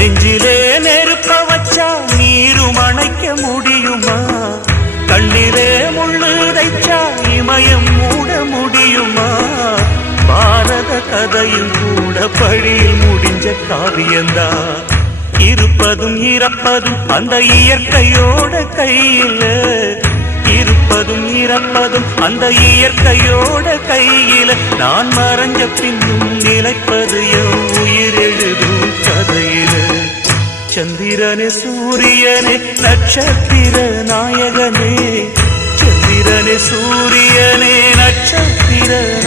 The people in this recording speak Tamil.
நெஞ்சிலே நெருப்ப வச்சா நீரும் அணைக்க முடியுமா? கண்ணிலே முள்ளு தைச்சா இமயம் மூட முடியுமா? பாரத கதையும் கூட பழியில் முடிஞ்ச காவியந்தான். இருப்பதும் இறப்பதும் அந்த இயற்கையோட கையில, இருப்பதும் இறப்பதும் அந்த இயற்கையோட கையில. நான் மறைஞ்ச பின்னும் நிலைப்பது என் உயிர் எழுதும் கதையில. சந்திரனே சூரியனே நட்சத்திர நாயகனே, சந்திரனே சூரியனே நட்சத்திர